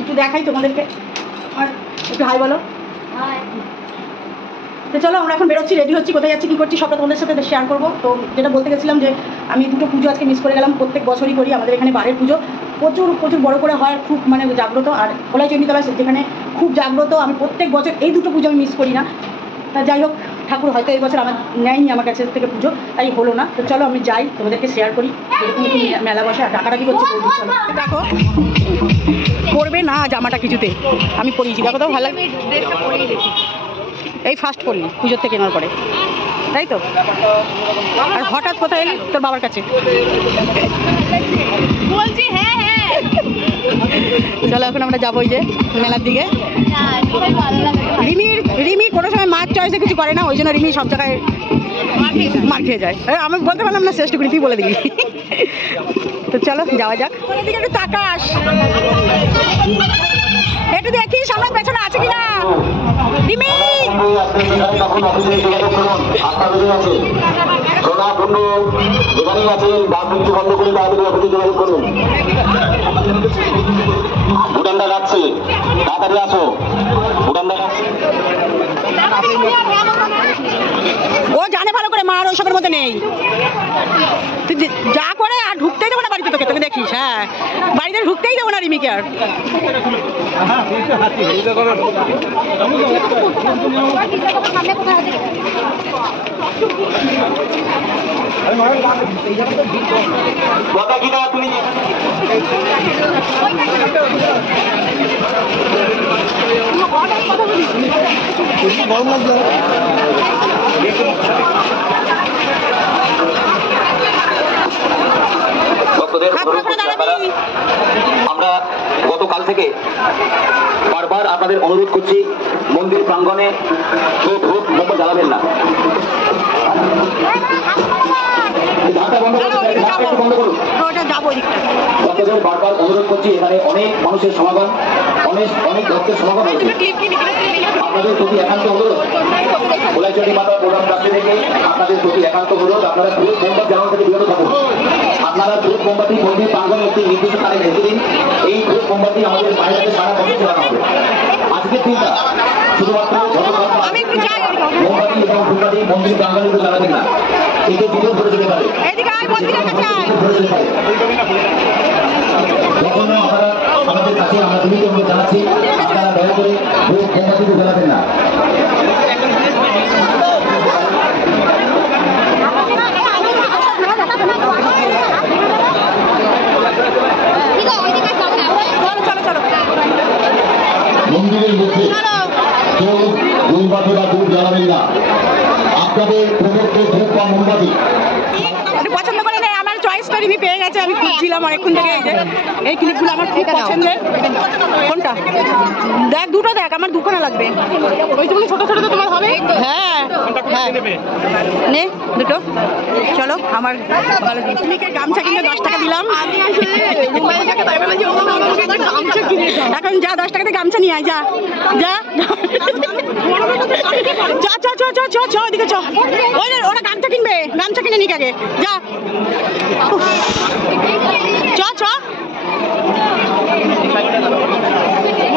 একটু দেখাই তোমাদেরকে, আর একটু হাই বলো। তো চলো আমরা এখন বেরোচ্ছি, রেডি হচ্ছি, কোথায় যাচ্ছি কী করছি সবটা তোমাদের সাথে শেয়ার করবো। তো যেটা বলতে গেছিলাম যে আমি দুটো পুজো আজকে মিস করে গেলাম। প্রত্যেক বছরই করি আমাদের এখানে বারের পুজো, প্রচুর প্রচুর বড় করে হয়, খুব মানে জাগ্রত। আর ভোলাই চণ্ডীতলা যেখানে খুব জাগ্রত, আমি প্রত্যেক বছর এই দুটো পুজো আমি মিস করি না। তা যাই হোক, ঠাকুর হয়তো এই বছর আমার নেয়নি আমার কাছে থেকে পুজো, তাই হলো না। তো চলো আমি যাই, তোমাদেরকে শেয়ার করি এরকম মেলা বসে। আর ডাকাডাকি করছে, চলো দেখো পরবে না জামাটা কিছুতে, আমি পরিয়েছি, দেখো তো ভালো লাগে। এই ফার্স্ট পরলি পুজোর থেকে কেনার পরে, তাই তো? আর হঠাৎ কোথায় এলি তোর বাবার কাছে? বলছি হ্যাঁ হ্যাঁ। চলো এখন আমরা যাবো ওই যে মেলার দিকে। রিমি কোনো সময় মাছ চয়েসে কিছু করে না, ওই জন্য রিমি সব জায়গায় মার খেয়ে যায়। আমি বলতে পারলাম না, শ্রেষ্ঠ করি, তুই বলে দিবি। তো চলো যাওয়া যাক। দিকে একটু তাকাস, একটু দেখিস আমার পেছনে আছে কিনা। রিমি ভুটানটা যাচ্ছে, তাড়াতাড়ি আসো। ভুটানটা ও জানে ভালো করে, মা আর ওইসবের মধ্যে নেই। তুই যা করে আর ঢুকতেই দেবো না বাড়িতে, তোকে তোকে দেখিস। হ্যাঁ, বাড়িতে ঢুকতেই দেবো না রিমিকে আর। কথা কি না তুমি গরম লাগছে। আমরা গতকাল থেকে বারবার আপনাদের অনুরোধ করছি, মন্দির প্রাঙ্গণে ধূপ মোমবাতি জ্বালাবেন না। বারবার অনুরোধ করছি, এখানে অনেক মানুষের সমাগম, অনেক ভক্তের সমাগম হয়েছে। আপনাদের প্রতি একান্ত অনুরোধ, ভোলাইচণ্ডী মাতা প্রধান প্রার্থী থেকে আপনাদের প্রতি একান্ত অনুরোধ, আপনারা ধূপ মোমবাতি জ্বালানো থেকে বিরত থাকুন। আপনারা ধূপ মোমবাতি মন্দির প্রাঙ্গণে একটি নির্দিষ্ট কালে রেখে দিন। এই ধূপ মোমবাতি আমাদের বাইরে সারা বছর জ্বালানো হবে। আজকের দিনটা শুধুমাত্র মোমবাতি এবং ধূপবাতি মন্দির প্রাঙ্গণে জ্বালাবেন না, এতে বিরোধ করে যেতে পারে। কখনো আপনারা আমাদের কাছে আমরা বিনীত অনুরোধ জানাচ্ছি, আপনারা দয়া করে ধূপ মোমবাতি জ্বালাবেন না। মন্দিরের মধ্যে কেউ মোমবাতি বা ধূপ জ্বালাবেন না। আপনাদের প্রদত্ত ধূপ বা মোমবাতি পছন্দ করে নেই, আমার চয়েসটা রিমি পেয়ে গেছে। আমি খুঁজছিলাম অনেকক্ষণ থেকে, এই ক্লিপগুলো আমার খুব পছন্দের। কোনটা দেখ, দুটো দেখ, আমার দুখানা লাগবে। ওই জন্য ছোট ছোট তো তোমার হবে। হ্যাঁ হ্যাঁ নে দুটো, চলো আমার ভালো জিনিস। গামছা কিনে 10 টাকা দিলাম, এখন যা 10 টাকাতে গামছা নিয়ে আয়, যা যা চ চ চ চ চ ওদিকে চ। ওরা গামছা কিনবে, গামছা কিনে নিক আগে, যা চ চ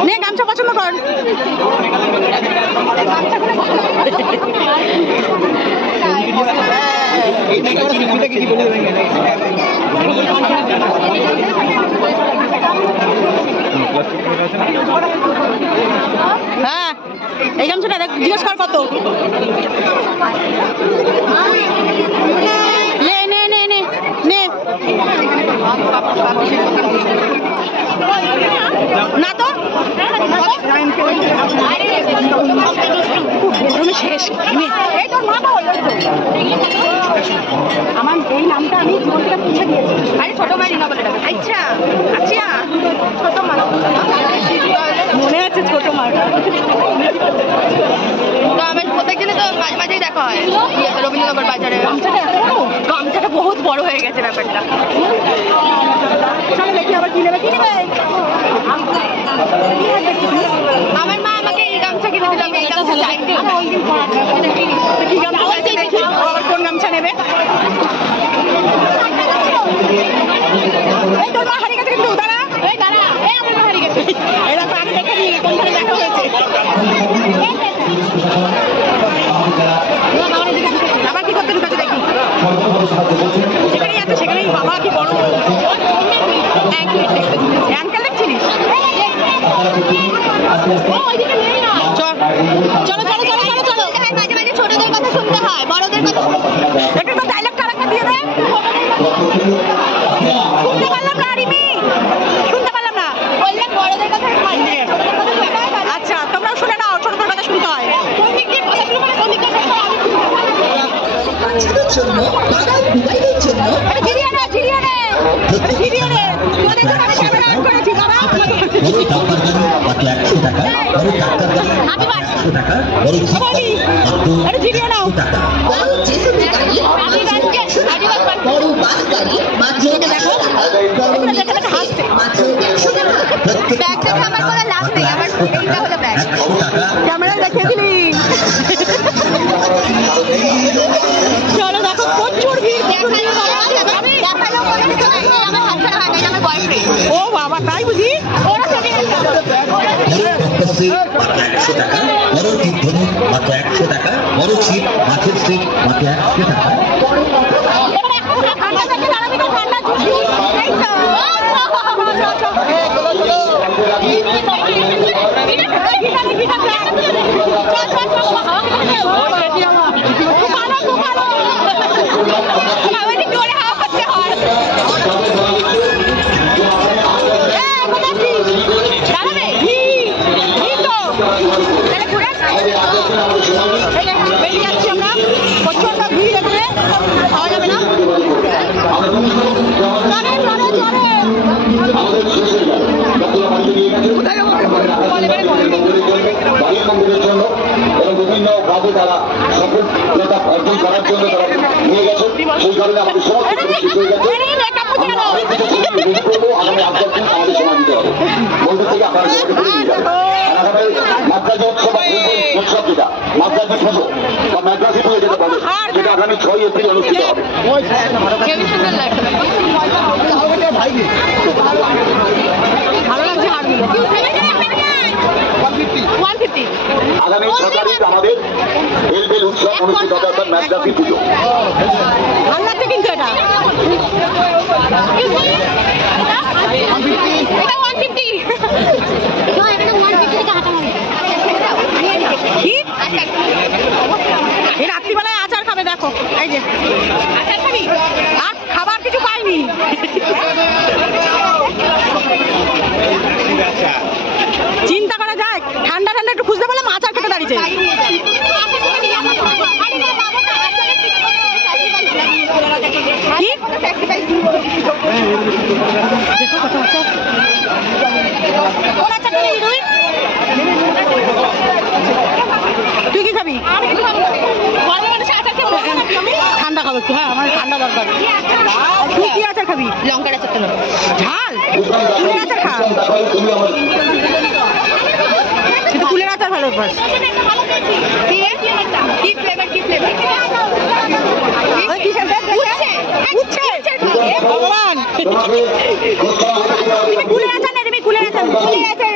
নে, গামছা পছন্দ কর। হ্যাঁ, এই গামছাটা জিজ্ঞেস কর কত। নে নে নে নে নে না তো শেষ। আমার এই নামটা আমি জীবন থেকে পুছে দিয়েছি। আরে ছোট মারি না বলে ডাকে। আচ্ছা আচ্ছা, ছোট মা মনে আছে, ছোট মা। তো আমার প্রত্যেকদিনে তো মাঝে মাঝেই দেখা হয় রবীন্দ্রনগর বাজারে। গামছাটা বহুত বড় হয়ে গেছে ব্যাপারটা। চলো দেখি আবার কি নেবে, কি নেবে। আমার মা আমাকে এই গামছা কিনে দিল, আমি এই গামছা চাই। কি গামছা দেখি, আবার কোন গামছা নেবে। এই তোর মা হারিয়ে গেছে কিন্তু, দাঁড়া, এই দাঁড়া, এই আমার মা হারিয়ে গেছে। যেখানেই আছে সেখানেই বাবা কি বড় অ্যাঙ্কেল দেখছিলিস? চলো চলো চলো চলো চলো, মাঝে মাঝে ছোটদের কথা শুনতে হয়, বড়দের কথা একটা তো ডায়লগটা আরেকটা দিয়ে দে। শুনতে পারলাম না রিমি, শুনতে পারলাম না। বললাম বড়দের কথা শুনতে হয়। আচ্ছা তোমরাও শুনে নাও, ছোটদের কথা শুনতে হয়। কোন দিক দিয়ে কথা শুরু করে কোন দিক দিয়ে শেষ হয় আমি শুনতে পারি। বাচ্চাদের জন্য, বাবার মোবাইলের জন্য ভিডিও নে ভিডিও নে ভিডিও নে, তোমাদের জন্য আমি ক্যামেরা অন করেছি বাবা। বড় ডাক্তার গাড়ি মাত্র 100 টাকা, বড় ডাক্তার গাড়ি 100 টাকা, বড় জিপ গাড়ি মাত্র ভিডিও নাও। টাকা। বড় জেসিবি গাড়ি মাত্র 100 টাকা, বড় বাস গাড়ি মাত্র 100 টাকা, বড় মিটার হাসছে মাত্র 100 টাকা। ব্যাগ দেখে আমার কোনো লাভ নেই, আমার এইটা হলো ব্যাগ। 100 টাকা। ক্যামেরা দেখিয়ে দিলি। চলো দেখো প্রচুর ভিড়, প্রচুর ভিড় বাবা। দেখালো মনে হচ্ছে না, এই আমার হাত ছাড়া হয় না, এটা আমার বয়ফ্রেন্ড। ও বাবা তাই বুঝি? ওরা চলে গেছে। বড় কম্পাসে মাত্র 100 টাকা, বড় টিপধনু মাত্র 100 টাকা, বড় ছিপ মাছের স্টিক মাত্র 100 টাকা। এবার এখন ঠান্ডা দেখে দাঁড়াবি না, ঠান্ডা জুসি এই তো। বেরিয়ে যাচ্ছি আমরা, প্রচন্ড ভিড় এখানে, খাওয়া যাবে না। মন্দিরের জন্য এবং বিভিন্ন কাজে তারা সফলতা অর্জন করার জন্য তারা নিয়ে গেছে। সেই কারণে আমাদের সমস্ত কিছু হয়ে গেছে। আগামী 8 দিন আমাদের সময় দিতে হবে। মন্দির থেকে আপনারা মাদ্রাজি উৎসব উৎসব যেটা মাদ্রাজি পুজো বা মাদ্রাজি পুজো যেটা বলে, যেটা আগামী 6 এপ্রিল অনুষ্ঠিত হবে। ভালো লাগছে হারগুলো। 150 আগামী 6 তারিখ আমাদের বেলবেল উৎসব অনুষ্ঠিত হবে, অর্থাৎ মাদ্রাজি পুজো। ভালো লাগছে কিন্তু এটা। এটা 150 না, এটা 150 থেকে হাঁটা হবে। কি? এই রাত্রিবেলায় আচার খাবে দেখো, এই যে আচার খাবি, আর খাবার কিছু পাইনি। চিন্তা করা যায়, ঠান্ডা ঠান্ডা একটু খুঁজতে বললাম, আচার খেতে দাঁড়িয়েছে। কি? দেখো কত আচার। কোন আচার নিবি তুই? তুই কি খাবি? ঠান্ডা খাবো একটু, হ্যাঁ আমার ঠান্ডা দরকার। তুই কি আচার খাবি? লঙ্কার আচার তো ঝাল? কুলের আচার খা, কিন্তু কুলের আচার ভালো পাস। কি ফ্লেভার কি ফ্লেভার? ভগবান তুমি কুলের আচার না দেবে, কুলের আচার, কুলের আচার।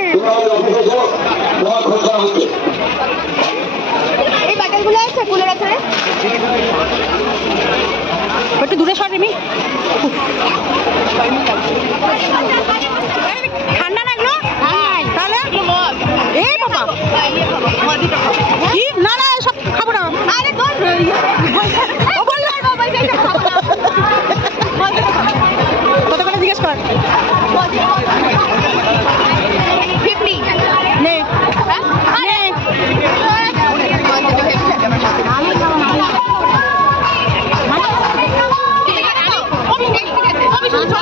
এই বাটারগুলো আছে কুলের আচারে? একটু দূরে সর রিমি। ঠান্ডা লাগলো তাহলে? এই বাবা কি? না না সব খাবো না। আরে তোর ও বললো কত করে জিজ্ঞেস কর। 50 নে নে।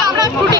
আমরা ফ্রুটি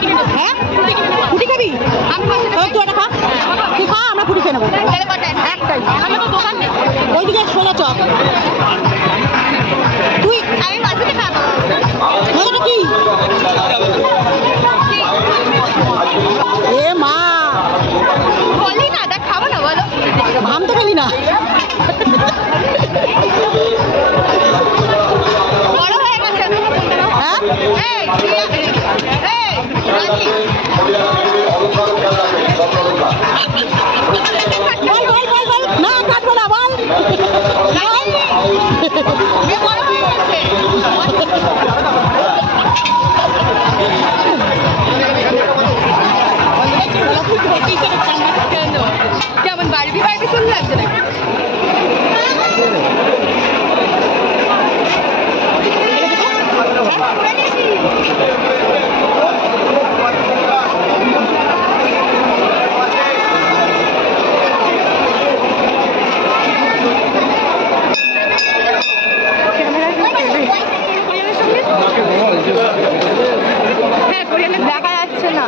যাচ্ছে না।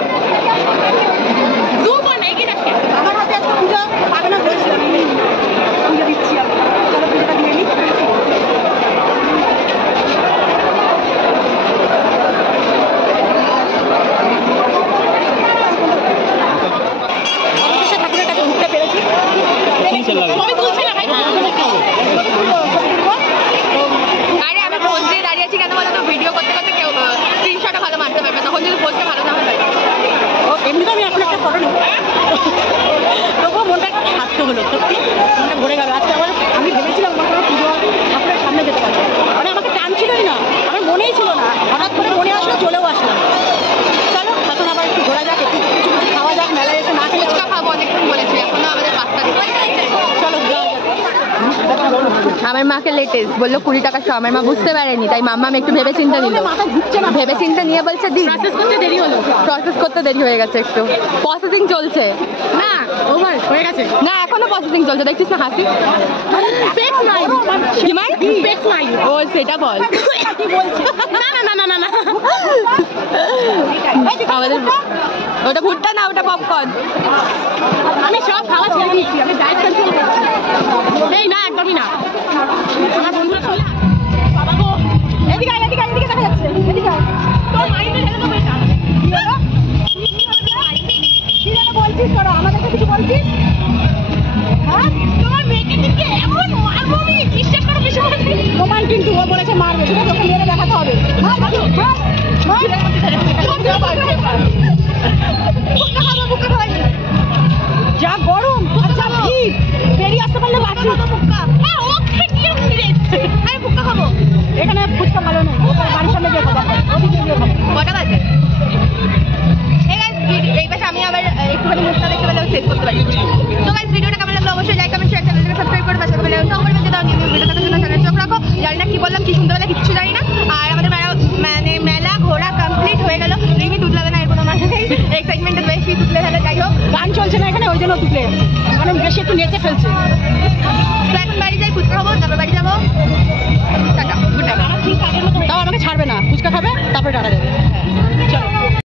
আমার হাতে একটা পুজো পাবে না বলছিলাম, আমি পুজো দিচ্ছি আমি। চলো পুজোটা দিয়ে নিই। অবশেষে ঠাকুরের কাছে উঠতে পেরেছি। আরে আমি পোজ দিয়ে দাঁড়িয়ে আছি কেন বলো তো, ভিডিও করতে করতে কেউ স্ক্রিনশটও ভালো মারতে পারবে, তখন যদি পোজটা ভালো না হয়। ও এমনিতে আমি এখন একটা ফটো নেব, তবুও মনটা স্বার্থ হলো, সত্যি মনটা ভরে গেল। আজকে আবার আমি ভেবেছিলাম আমার কোনো পুজো আপনার সামনে যেতে পারবো, মানে আমাকে টানছিলই না, আমার মনেই ছিল না, হঠাৎ করে মনে আসলো, চলেও আসলাম। চলো এখন আবার একটু ঘোরা যাক, একটু কিছু কিছু খাওয়া যাক, মেলায় এসে না খেলে ফুচকা খাবো অনেকক্ষণ বলেছি, এখনো আমাদের 5টা দিচ্ছে। চলো যাওয়া যাক। আমার মাকে লেটেস্ট বললো 20 টাকা শো, আমার মা বুঝতে পারেনি, তাই মাম্মা একটু ভেবে চিন্তা নিল, মাথা ঢুকছে না, ভেবে চিন্তা নিয়ে বলছে দি। প্রসেস করতে দেরি হলো, প্রসেস করতে দেরি হয়ে গেছে, একটু প্রসেসিং চলছে। না ওভার হয়ে গেছে, না এখনো প্রসেসিং চলছে, দেখছিস না হাসি। ফেক স্মাইল, কি মার? Fake smile. ও সেটা বল। কি বলছিস? না না না না না না, আমাদের ওটা ভুট্টা না, ওটা পপকর্ন। আমি সব খাওয়া ছেড়ে দিচ্ছি, আমি ডায়েট কন্ট্রোল করছি। এই না একদমই না, আমার বন্ধুরা শুনলে বাবা গো, এদিকে আয়, এদিকে আয়, এদিকে দেখা যাচ্ছে, এদিকে আয়। তোর মাইন্ডে ঢেলে দেবো এটা। কি হলো? কি যেন বলছিস তোরা, আমাদেরকে কিছু বলছিস? হ্যাঁ তোমার মেয়েকে দিকে এমন মারবো আমি, বিশ্বাস করো কিছু বলছিস? তোমার কিন্তু ও বলেছে মারবে, সেটা তোকে মেরে দেখাতে হবে। মার মার মার যা গরম, আচ্ছা ভিড়, বেরিয়ে আসতে পারলে বাঁচি। এখানে ফুচকা ভালো নেই, বাড়ির সামনে গিয়ে খাবো, ওদিকে গিয়ে খাবো। কটা বাজে? এই পাশে আমি আবার একটুখানি মুখটা দেখতে পেলে শেষ করতে পারি। তো গাইস ভিডিওটা কেমন লাগলো অবশ্যই লাইক কমেন্ট শেয়ার, চ্যানেলটাকে সাবস্ক্রাইব করে পাশে বেল আইকন করে দাও। নিউ ভিডিও দেখার জন্য চ্যানেল চোখ রাখো। জানি না কি বললাম, কি শুনতে পেলে কিচ্ছু জানি না। আর আমাদের মেলা ঘোরা কমপ্লিট হয়ে গেল, রিমি তুতলাবে না এর কোনো মানে নেই, এক্সাইটমেন্টে বেশি তুতলে ফেলে। যাই হোক গান চলছে না এখানে, ওই জন্য তুলে মানে বেশি একটু নেচে ফেলছে।